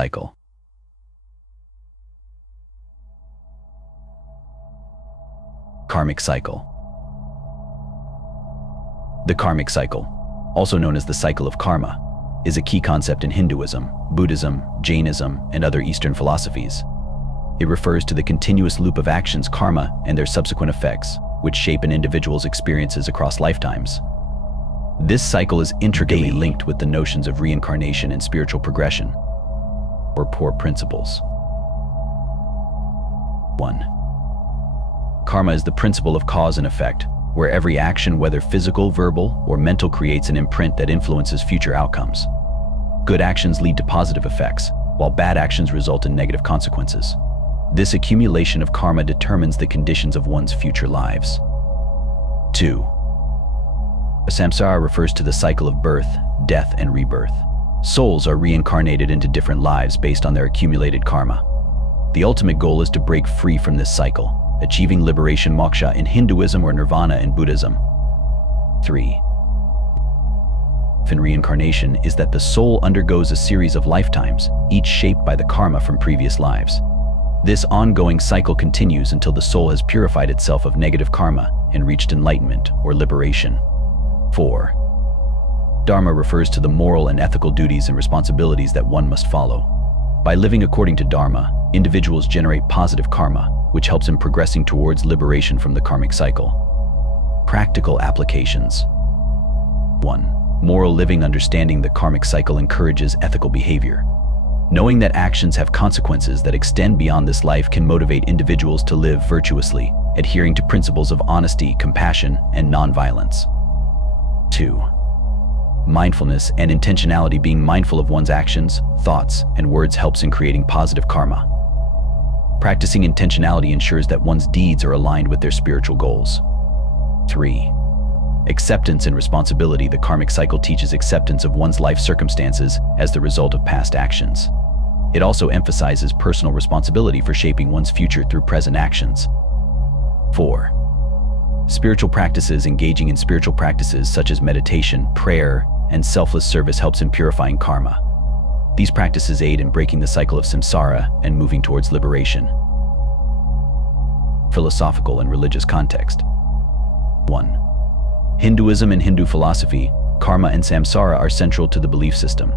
Cycle. Karmic Cycle. The Karmic Cycle, also known as the cycle of karma, is a key concept in Hinduism, Buddhism, Jainism, and other Eastern philosophies. It refers to the continuous loop of actions, karma, and their subsequent effects, which shape an individual's experiences across lifetimes. This cycle is intricately linked with the notions of reincarnation and spiritual progression, or pure principles. 1. Karma is the principle of cause and effect, where every action, whether physical, verbal, or mental, creates an imprint that influences future outcomes. Good actions lead to positive effects, while bad actions result in negative consequences. This accumulation of karma determines the conditions of one's future lives. 2. Samsara refers to the cycle of birth, death, and rebirth. Souls are reincarnated into different lives based on their accumulated karma. The ultimate goal is to break free from this cycle, achieving liberation, moksha in Hinduism, or nirvana in Buddhism. 3. In reincarnation is that the soul undergoes a series of lifetimes, each shaped by the karma from previous lives. This ongoing cycle continues until the soul has purified itself of negative karma and reached enlightenment or liberation. 4. Dharma refers to the moral and ethical duties and responsibilities that one must follow. By living according to dharma, individuals generate positive karma, which helps in progressing towards liberation from the karmic cycle. Practical applications. 1. Moral living. Understanding the karmic cycle encourages ethical behavior. Knowing that actions have consequences that extend beyond this life can motivate individuals to live virtuously, adhering to principles of honesty, compassion, and nonviolence. 2. Mindfulness and intentionality. Being mindful of one's actions, thoughts, and words helps in creating positive karma. Practicing intentionality ensures that one's deeds are aligned with their spiritual goals. 3. Acceptance and responsibility. The karmic cycle teaches acceptance of one's life circumstances as the result of past actions. It also emphasizes personal responsibility for shaping one's future through present actions. 4. Spiritual practices. Engaging in spiritual practices such as meditation, prayer, and selfless service helps in purifying karma. These practices aid in breaking the cycle of samsara and moving towards liberation. Philosophical and religious context. 1. Hinduism and Hindu philosophy, karma and samsara are central to the belief system.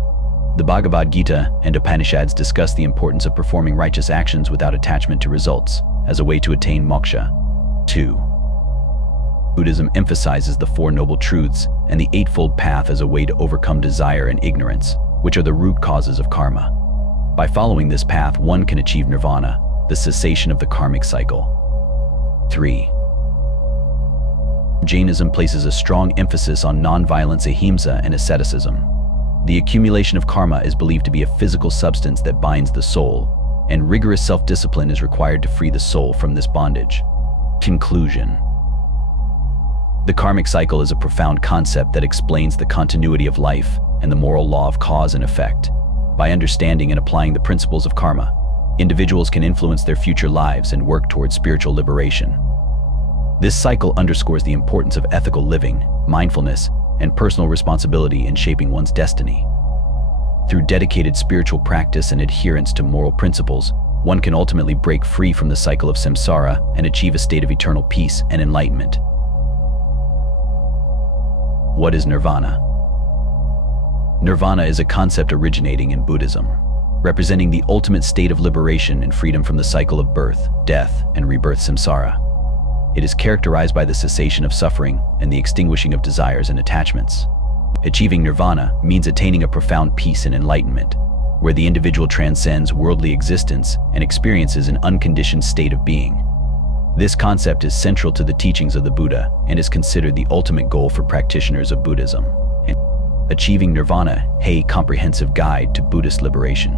The Bhagavad Gita and Upanishads discuss the importance of performing righteous actions without attachment to results, as a way to attain moksha. 2. Buddhism emphasizes the Four Noble Truths and the Eightfold Path as a way to overcome desire and ignorance, which are the root causes of karma. By following this path, one can achieve nirvana, the cessation of the karmic cycle. 3. Jainism places a strong emphasis on non-violence, ahimsa, and asceticism. The accumulation of karma is believed to be a physical substance that binds the soul, and rigorous self-discipline is required to free the soul from this bondage. Conclusion. The karmic cycle is a profound concept that explains the continuity of life and the moral law of cause and effect. By understanding and applying the principles of karma, individuals can influence their future lives and work towards spiritual liberation. This cycle underscores the importance of ethical living, mindfulness, and personal responsibility in shaping one's destiny. Through dedicated spiritual practice and adherence to moral principles, one can ultimately break free from the cycle of samsara and achieve a state of eternal peace and enlightenment. What is Nirvana? Nirvana is a concept originating in Buddhism, representing the ultimate state of liberation and freedom from the cycle of birth, death, and rebirth samsara. It is characterized by the cessation of suffering and the extinguishing of desires and attachments. Achieving nirvana means attaining a profound peace and enlightenment, where the individual transcends worldly existence and experiences an unconditioned state of being. This concept is central to the teachings of the Buddha and is considered the ultimate goal for practitioners of Buddhism. Achieving Nirvana, a comprehensive guide to Buddhist liberation.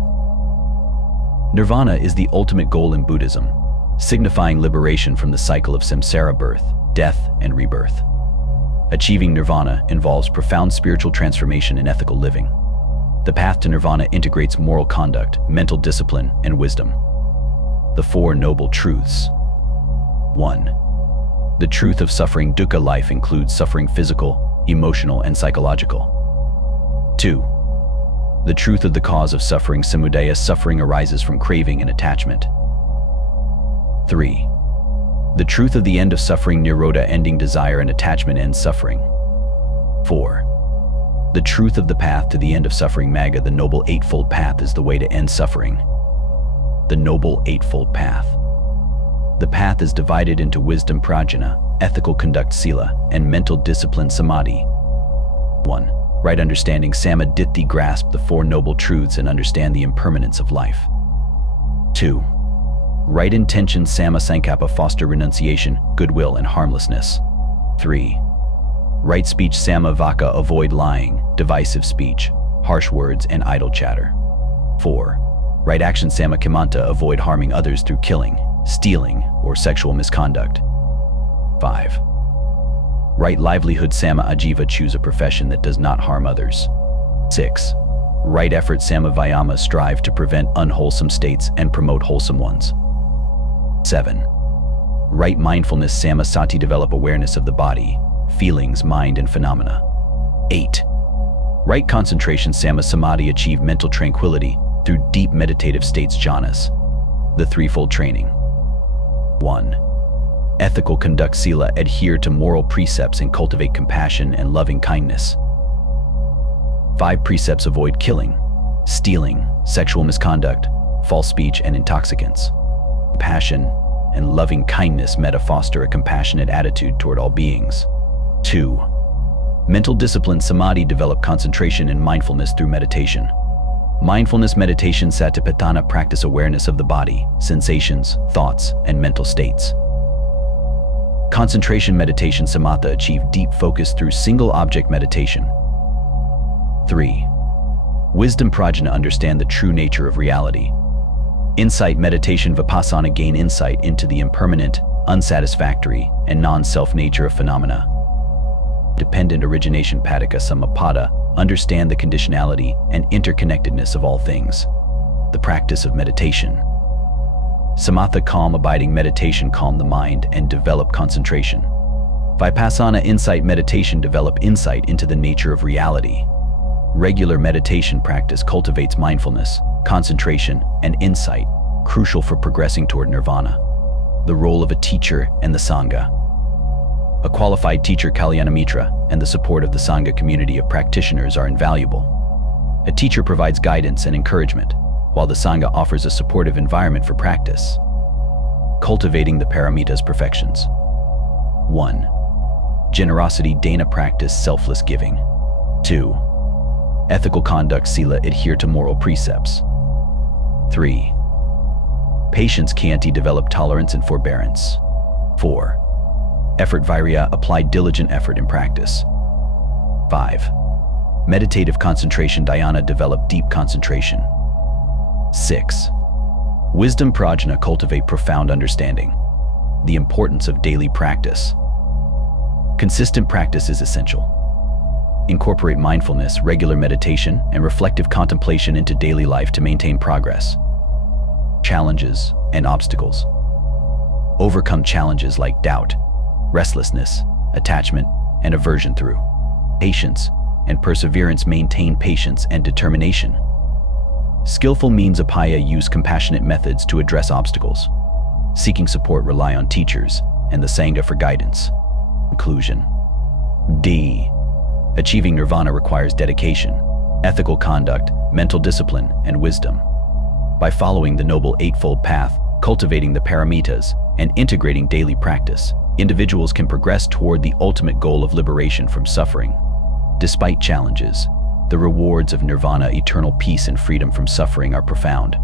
Nirvana is the ultimate goal in Buddhism, signifying liberation from the cycle of samsara, birth, death, and rebirth. Achieving Nirvana involves profound spiritual transformation and ethical living. The path to Nirvana integrates moral conduct, mental discipline, and wisdom. The Four Noble Truths. 1. The truth of suffering. Dukkha life includes suffering physical, emotional, and psychological. 2. The truth of the cause of suffering, samudaya, suffering arises from craving and attachment. 3. The truth of the end of suffering, nirodha, ending desire and attachment ends suffering. 4. The truth of the path to the end of suffering, magga, the Noble Eightfold Path is the way to end suffering. The Noble Eightfold Path. The path is divided into wisdom, prajna, ethical conduct, sila, and mental discipline, samadhi. 1. Right understanding, samadhi, grasp the Four Noble Truths and understand the impermanence of life. 2. Right intention, samma sankappa, foster renunciation, goodwill, and harmlessness. 3. Right speech, samma vaka, avoid lying, divisive speech, harsh words, and idle chatter. 4. Right action, samma kimanta, avoid harming others through killing, stealing, or sexual misconduct. 5. Right livelihood, samma ajiva, choose a profession that does not harm others. 6. Right effort, samma vayama, strive to prevent unwholesome states and promote wholesome ones. 7. Right mindfulness, samma sati, develop awareness of the body, feelings, mind, and phenomena. 8. Right concentration, samma samadhi, achieve mental tranquility through deep meditative states, jhanas. The threefold training. 1. Ethical conduct, sila, adhere to moral precepts and cultivate compassion and loving kindness. 5 precepts, avoid killing, stealing, sexual misconduct, false speech, and intoxicants. Compassion and loving kindness, metta, foster a compassionate attitude toward all beings. 2. Mental discipline, samadhi, develop concentration and mindfulness through meditation. Mindfulness meditation, satipatthana, practice awareness of the body, sensations, thoughts, and mental states. Concentration meditation, samatha, achieve deep focus through single object meditation. 3. Wisdom, prajna, understand the true nature of reality. Insight meditation, vipassana, gain insight into the impermanent, unsatisfactory, and non-self nature of phenomena. Dependent origination, padika, samapada, understand the conditionality and interconnectedness of all things. The practice of meditation. Samatha, calm abiding meditation, calm the mind and develop concentration. Vipassana, insight meditation, develop insight into the nature of reality. Regular meditation practice cultivates mindfulness, concentration, and insight, crucial for progressing toward nirvana. The role of a teacher and the sangha. A qualified teacher, kalyanamitra, and the support of the sangha community of practitioners are invaluable. A teacher provides guidance and encouragement, while the sangha offers a supportive environment for practice. Cultivating the paramitas, perfections. 1. Generosity, dana, practice selfless giving. 2. Ethical conduct, sila, adhere to moral precepts. 3. Patience, kyanti, develop tolerance and forbearance. 4. Effort, virya, apply diligent effort in practice. 5. Meditative concentration, dhyana, develop deep concentration. 6. Wisdom, prajna, cultivate profound understanding. The importance of daily practice. Consistent practice is essential. Incorporate mindfulness, regular meditation, and reflective contemplation into daily life to maintain progress. Challenges and obstacles. Overcome challenges like doubt, restlessness, attachment, and aversion through patience and perseverance. Maintain patience and determination. Skillful means, upaya, use compassionate methods to address obstacles. Seeking support, rely on teachers and the sangha for guidance. Conclusion. D. Achieving nirvana requires dedication, ethical conduct, mental discipline, and wisdom. By following the Noble Eightfold Path, cultivating the paramitas, and integrating daily practice, individuals can progress toward the ultimate goal of liberation from suffering. Despite challenges, the rewards of nirvana, eternal peace and freedom from suffering, are profound.